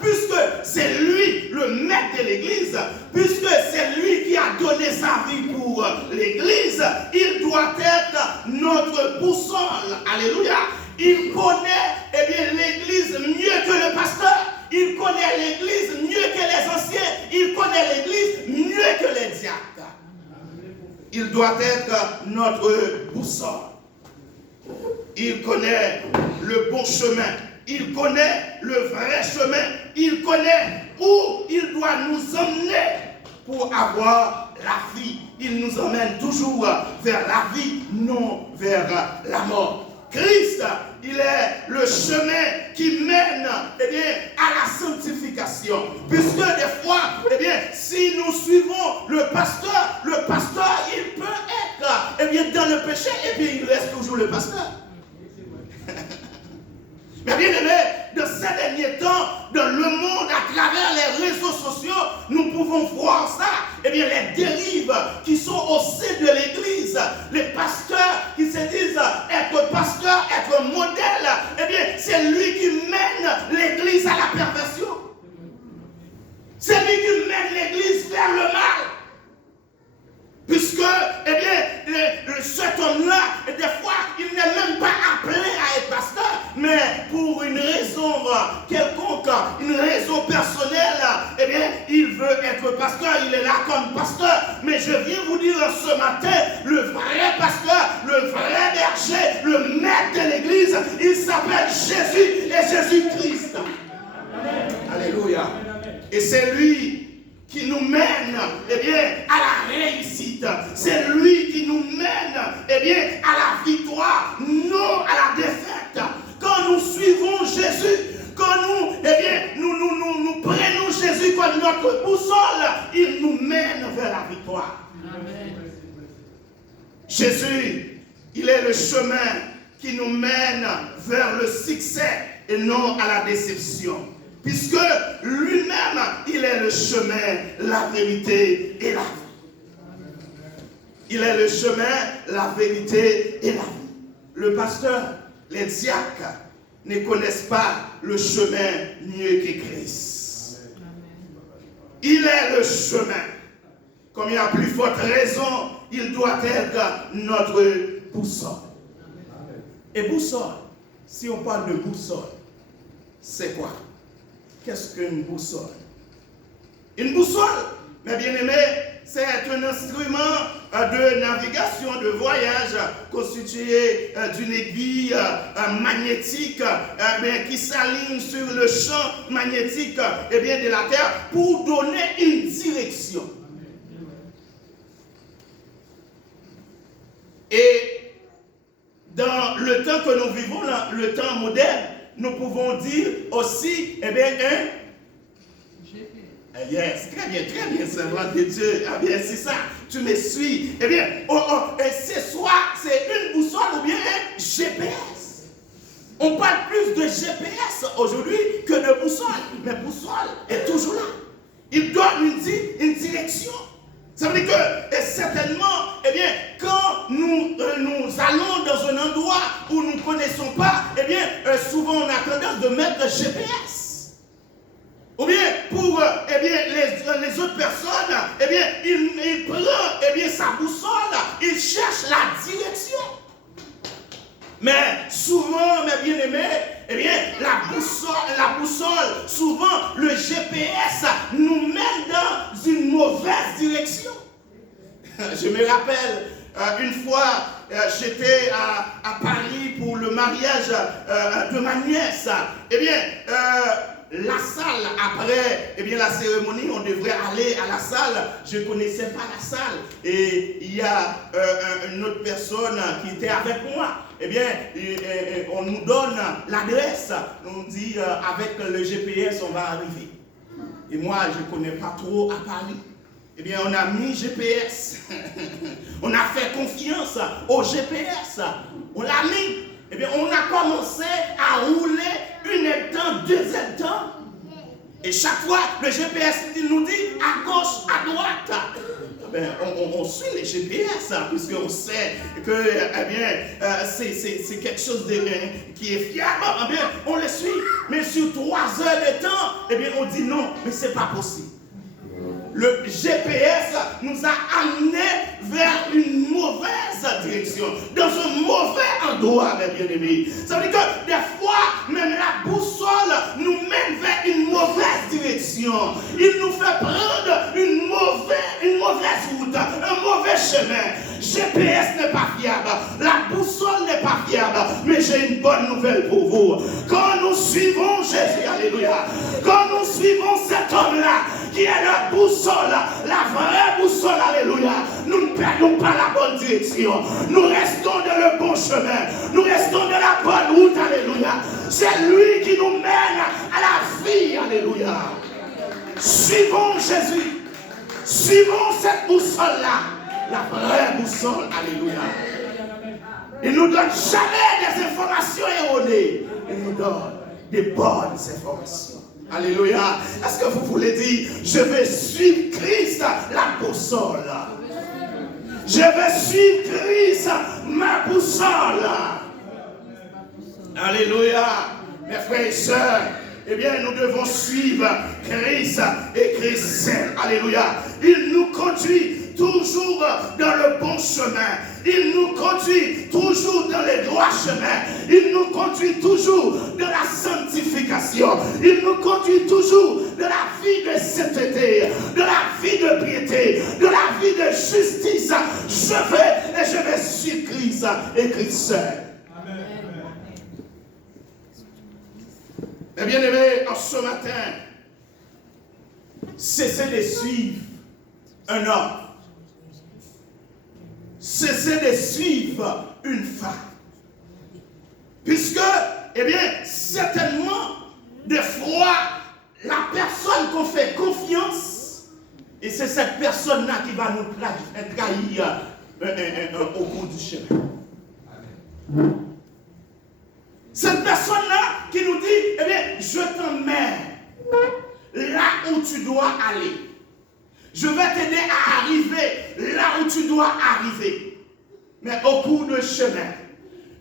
puisque c'est lui le maître de l'église, puisque c'est lui qui a donné sa vie pour l'église, il doit être notre boussole. Alléluia. Il connaît l'église mieux que le pasteur. Il connaît l'église mieux que les anciens. Il connaît l'église mieux que les diacres. Il doit être notre boussole. Il connaît le bon chemin. Il connaît le vrai chemin. Il connaît où il doit nous emmener pour avoir la vie. Il nous emmène toujours vers la vie, non vers la mort. Christ, il est le chemin qui mène à la sanctification. Puisque des fois, si nous suivons le pasteur, il peut être dans le péché et puis il reste toujours le pasteur. Mais bien aimé, de ces derniers temps, dans le monde, à travers les réseaux sociaux, nous pouvons voir ça. Les dérives qui sont au sein de l'église, les pasteurs qui se disent être pasteur, être modèle, c'est lui qui mène l'église à la perversion. C'est lui qui mène l'église vers le mal. Puisque, cet homme-là, des fois, il n'est même pas appelé à être pasteur, mais pour une raison quelconque, une raison personnelle, il veut être pasteur, il est là comme pasteur. Mais je viens vous dire ce matin, le vrai pasteur, le vrai berger, le maître de l'église, il s'appelle Jésus et Jésus-Christ. Alléluia. Et c'est lui qui nous mène à la réussite. C'est lui qui nous mène à la victoire, non à la défaite. Quand nous suivons Jésus, quand nous prenons Jésus comme notre boussole, il nous mène vers la victoire. Amen. Jésus, il est le chemin qui nous mène vers le succès et non à la déception. Puisque lui-même, il est le chemin, la vérité et la vie. Il est le chemin, la vérité et la vie. Le pasteur, les diacres ne connaissent pas le chemin mieux que Christ. Il est le chemin. Comme il y a plus forte raison, il doit être notre boussole. Et boussole, si on parle de boussole, c'est quoi? Qu'est-ce qu'une boussole? Une boussole, mes bien-aimés, c'est un instrument de navigation, de voyage, constitué d'une aiguille magnétique qui s'aligne sur le champ magnétique de la Terre pour donner une direction. Et dans le temps que nous vivons, le temps moderne, nous pouvons dire aussi, un GPS. Yes, très bien, servant de Dieu. Ah bien, c'est ça, tu me suis. C'est une boussole ou bien un GPS. On parle plus de GPS aujourd'hui que de boussole. Mais boussole est toujours là. Il donne une direction. Ça veut dire que, certainement, quand nous allons dans un endroit où nous ne connaissons pas, souvent on a tendance de mettre GPS. Ou bien, pour les autres personnes, il prend sa boussole, il cherche la direction. Mais souvent, mes bien-aimés, la boussole, souvent, le GPS nous mène dans une mauvaise direction. Je me rappelle, une fois, j'étais à Paris pour le mariage de ma nièce. La salle, après la cérémonie, on devrait aller à la salle. Je ne connaissais pas la salle. Et il y a une autre personne qui était avec moi. On nous donne l'adresse. On dit, avec le GPS, on va arriver. Et moi, je ne connais pas trop à Paris. On a mis GPS. On a fait confiance au GPS. On l'a mis. On a commencé à rouler une temps, deuxième temps. Et chaque fois, le GPS nous dit à gauche, à droite. on suit les GPS, puisqu'on sait que c'est quelque chose qui est fiable, on le suit. Mais sur 3 heures de temps, on dit non, mais ce n'est pas possible. Le GPS nous a amenés vers une mauvaise direction, dans un mauvais endroit, mes bien-aimés. Ça veut dire que des fois, même la boussole nous mène vers une mauvaise direction. Il nous fait prendre une mauvaise route, un mauvais chemin. GPS n'est pas fiable, la boussole n'est pas fiable, mais j'ai une bonne nouvelle pour vous. Quand nous suivons Jésus, alléluia, quand nous suivons cet homme-là, qui est la boussole, la vraie boussole, alléluia, nous ne perdons pas la bonne direction. Nous restons dans le bon chemin. Nous restons dans la bonne route, alléluia. C'est lui qui nous mène à la vie, alléluia. Suivons Jésus. Suivons cette boussole-là. La vraie boussole, alléluia. Il ne nous donne jamais des informations erronées. Il nous donne des bonnes informations. Alléluia. Est-ce que vous voulez dire, je vais suivre Christ, la boussole. Je vais suivre Christ, ma boussole. Alléluia. Mes frères et sœurs, nous devons suivre Christ et Christ seul. Alléluia. Il nous conduit toujours dans le bon chemin. Il nous conduit toujours dans les droits chemins. Il nous conduit toujours dans la sanctification. Il nous conduit toujours dans la vie de sainteté, de la vie de piété, de la vie de justice. Je vais suivre Christ et Christ seul. Eh bien aimés, en ce matin, cessez de suivre un homme. Cessez de suivre une femme. Puisque, certainement, des fois, la personne qu'on fait confiance, et c'est cette personne-là qui va nous trahir au cours du chemin. Cette personne-là qui nous dit, je t'emmène là où tu dois aller. Je vais t'aider à arriver là où tu dois arriver. Mais au cours du chemin,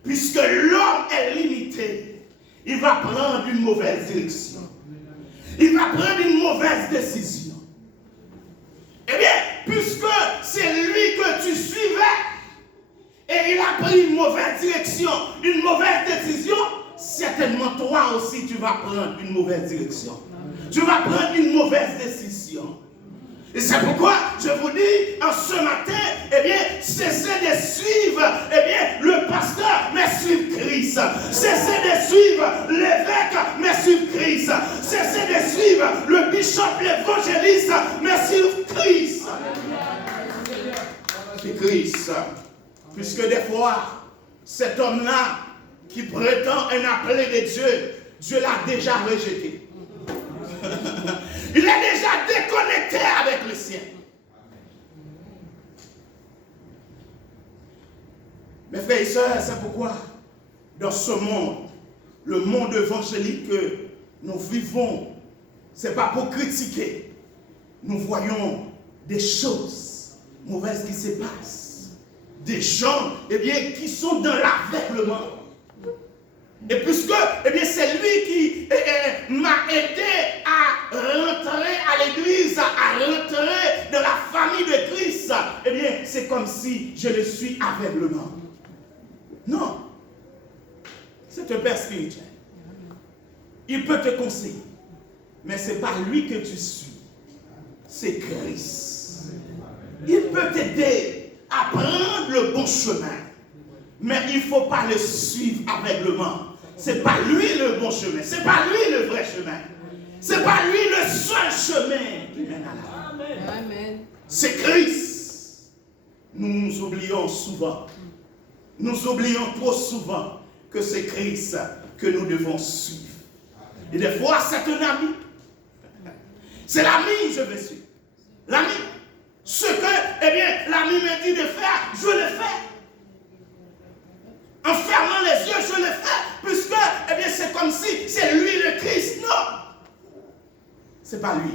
puisque l'homme est limité, il va prendre une mauvaise direction. Il va prendre une mauvaise décision. Puisque c'est lui que tu suivais, et il a pris une mauvaise direction, une mauvaise décision, certainement toi aussi tu vas prendre une mauvaise direction. Tu vas prendre une mauvaise décision. Et c'est pourquoi je vous dis en ce matin, cessez de suivre le pasteur, mais suivre Christ. Cessez de suivre l'évêque, mais suivre Christ. Cessez de suivre le bishop, l'évangéliste, mais suivre Christ. C'est Christ. Puisque des fois, cet homme-là qui prétend un appelé de Dieu, Dieu l'a déjà rejeté. Il est déjà déconnecté avec le ciel. Mes frères et sœurs, c'est pourquoi dans ce monde, le monde évangélique que nous vivons, ce n'est pas pour critiquer. Nous voyons des choses mauvaises qui se passent. Des gens qui sont dans l'aveuglement. Et puisque c'est lui qui m'a aidé à rentrer à l'église, à rentrer dans la famille de Christ, c'est comme si je le suis aveuglement. Non. C'est un père spirituel. Il peut te conseiller. Mais ce n'est pas lui que tu suis. C'est Christ. Il peut t'aider à prendre le bon chemin. Mais il ne faut pas le suivre aveuglement. Ce n'est pas lui le bon chemin. Ce n'est pas lui le vrai chemin. Ce n'est pas lui le seul chemin qui mène à la vie. Amen. C'est Christ. Nous oublions souvent. Nous oublions trop souvent que c'est Christ que nous devons suivre. Et des fois, c'est un ami. C'est l'ami, je vais suivre. L'ami. Ce que, l'ami me dit de faire, je le fais. En fermant les yeux, je le fais, puisque, c'est comme si c'est lui le Christ. Non. C'est pas lui.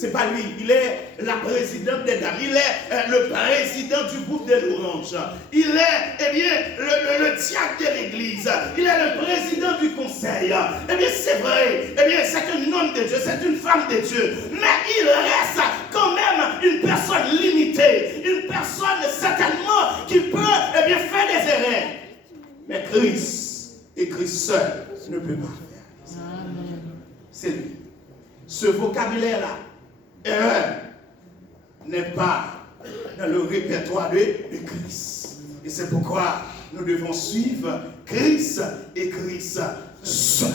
C'est pas lui, il est la présidente des dames, il est le président du groupe de louanges, il est, eh bien, le diacre de l'église, il est le président du conseil. Eh bien, c'est vrai, eh bien, c'est un homme de Dieu, c'est une femme de Dieu, mais il reste quand même une personne limitée, une personne certainement qui peut, eh bien, faire des erreurs. Mais Christ et Christ seul ne peut pas faire. C'est lui. Ce vocabulaire-là, erreur, n'est pas dans le répertoire de Christ. Et c'est pourquoi nous devons suivre Christ et Christ seul.